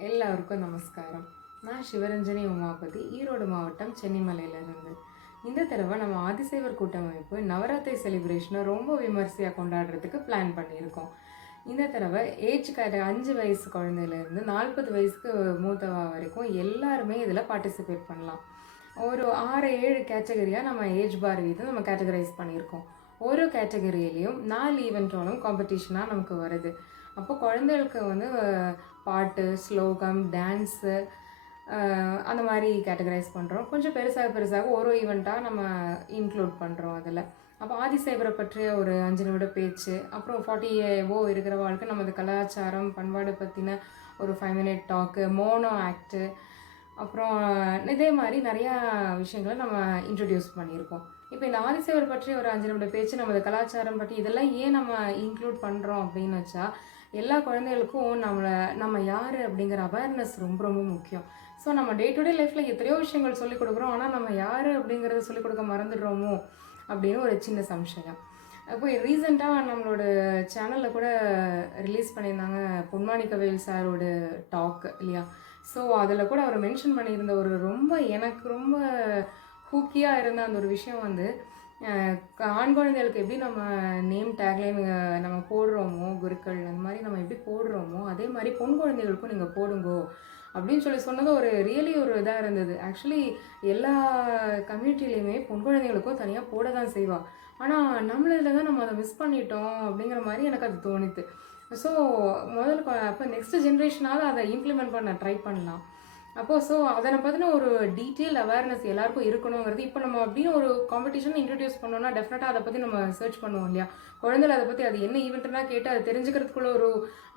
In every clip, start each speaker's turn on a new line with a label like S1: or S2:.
S1: எல்லாருக்கும் நமஸ்காரம். நான் சிவரஞ்சனி உமாபதி ஈரோடு மாவட்டம் சென்னிமலையிலிருந்து. இந்த தடவை நம்ம ஆதிசேவர் கூட்டமைப்பு நவராத்திரி செலிப்ரேஷனை ரொம்ப விமர்சையாக கொண்டாடுறதுக்கு பிளான் பண்ணியிருக்கோம். இந்த தடவை ஏஜ் கேட்ட அஞ்சு வயசு குழந்தையிலேருந்து நாற்பது வயசுக்கு மூத்தவா வரைக்கும் எல்லாருமே இதில் பார்ட்டிசிபேட் பண்ணலாம். ஒரு ஆறு ஏழு கேட்டகரியாக நம்ம ஏஜ் பார் வீதம் நம்ம கேட்டகரைஸ் பண்ணியிருக்கோம். ஒரு கேட்டகரியிலையும் நாலு ஈவெண்ட்டோடும் காம்படிஷனாக நமக்கு வருது அப்போ குழந்தைகளுக்கு வந்து பாட்டு ஸ்லோகம் டான்ஸு அந்த மாதிரி கேட்டகரைஸ் பண்ணுறோம் கொஞ்சம் பெருசாக பெருசாக ஒரு ஈவெண்ட்டாக நம்ம இன்க்ளூட் பண்ணுறோம் அதில் அப்போ ஆதிசேவரை பற்றிய ஒரு அஞ்சு நிமிட பேச்சு அப்புறம் ஃபார்ட்டி ஏவோ இருக்கிற வாழ்க்கை நமது கலாச்சாரம் பண்பாடு பற்றின ஒரு five minute talk mono act அப்புறம் இதே மாதிரி நிறையா விஷயங்களை நம்ம இன்ட்ரடியூஸ் பண்ணியிருக்கோம். இப்போ இந்த ஆதிசேவர் பற்றி ஒரு அஞ்சு நிமிட பேச்சு நமது கலாச்சாரம் பற்றி இதெல்லாம் ஏன் நம்ம இன்க்ளூட் பண்ணுறோம் அப்படின்னு வச்சா எல்லா குழந்தைகளுக்கும் நம்மளை நம்ம யார் அப்படிங்கிற அவேர்னஸ் ரொம்ப ரொம்ப முக்கியம். ஸோ நம்ம டே டு டே லைஃப்பில் எத்தனையோ விஷயங்கள் சொல்லிக் கொடுக்குறோம். ஆனால் நம்ம யார் அப்படிங்கிறத சொல்லிக் கொடுக்க மறந்துடுறோமோ அப்படின்னு ஒரு சின்ன சம்சயம். அப்போ ரீசெண்டாக நம்மளோட சேனலில் கூட ரிலீஸ் பண்ணியிருந்தாங்க பொன்மாணி கவேல் சாரோட டாக் இல்லையா? ஸோ அதில் கூட அவர் மென்ஷன் பண்ணியிருந்த ஒரு ரொம்ப எனக்கு ரொம்ப ஹூக்கியாக இருந்த அந்த ஒரு விஷயம் வந்து ஆண் குழந்தைகளுக்கு எப்படி நம்ம நேம் டேக்லைன் நம்ம போடுறோமோ குருக்கள் அந்த மாதிரி நம்ம எப்படி போடுறோமோ அதே மாதிரி பொன் குழந்தைகளுக்கும் நீங்கள் போடுங்கோ அப்படின்னு சொல்லி சொன்னது ஒரு ரியலி ஒரு இதாக இருந்தது. ஆக்சுவலி எல்லா கம்யூனிட்டிலையுமே பொன் குழந்தைகளுக்கும் தனியாக போட தான் செய்வாள் ஆனால் நம்மளதில் தான் நம்ம அதை மிஸ் பண்ணிட்டோம் அப்படிங்கிற மாதிரி எனக்கு அது தோணுது. ஸோ முதல்ல அப்போ நெக்ஸ்ட் ஜென்ரேஷனாவது அதை இம்ப்ளிமெண்ட் பண்ண ட்ரை பண்ணலாம். அப்போது ஸோ அதனை பற்றின ஒரு டீட்டெயில் அவேர்னஸ் எல்லாருக்கும் இருக்கணுங்கிறது இப்போ நம்ம அப்படின்னு ஒரு காம்படிஷன் இன்ட்ரடியூஸ் பண்ணோம்னா டெஃபினட்டாக அதை பற்றி நம்ம சர்ச் பண்ணுவோம் இல்லையா? குழந்தைல அதை பற்றி அது என்ன ஈவெண்ட்னா கேட்டு அதை தெரிஞ்சுக்கிறதுக்குள்ள ஒரு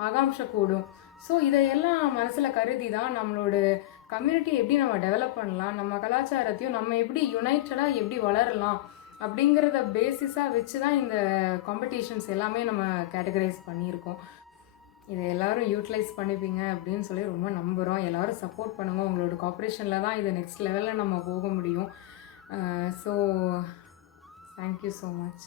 S1: ஆகாம்ஷை கூடும். ஸோ இதையெல்லாம் மனசில் கருதி தான் நம்மளோட கம்யூனிட்டி எப்படி நம்ம டெவலப் பண்ணலாம் நம்ம கலாச்சாரத்தையும் நம்ம எப்படி யுனைட்டடாக எப்படி வளரலாம் அப்படிங்கிறத பேசிஸாக வச்சு தான் இந்த காம்படிஷன்ஸ் எல்லாமே நம்ம கேட்டகரைஸ் பண்ணியிருக்கோம். இதை எல்லோரும் யூட்டிலைஸ் பண்ணிப்பீங்க அப்படின்னு சொல்லி ரொம்ப நம்புகிறோம் எல்லோரும் சப்போர்ட் பண்ணுங்கள் உங்களோட காப்பரேஷனில் தான் இது நெக்ஸ்ட் லெவலில் நம்ம போக முடியும். So thank you so much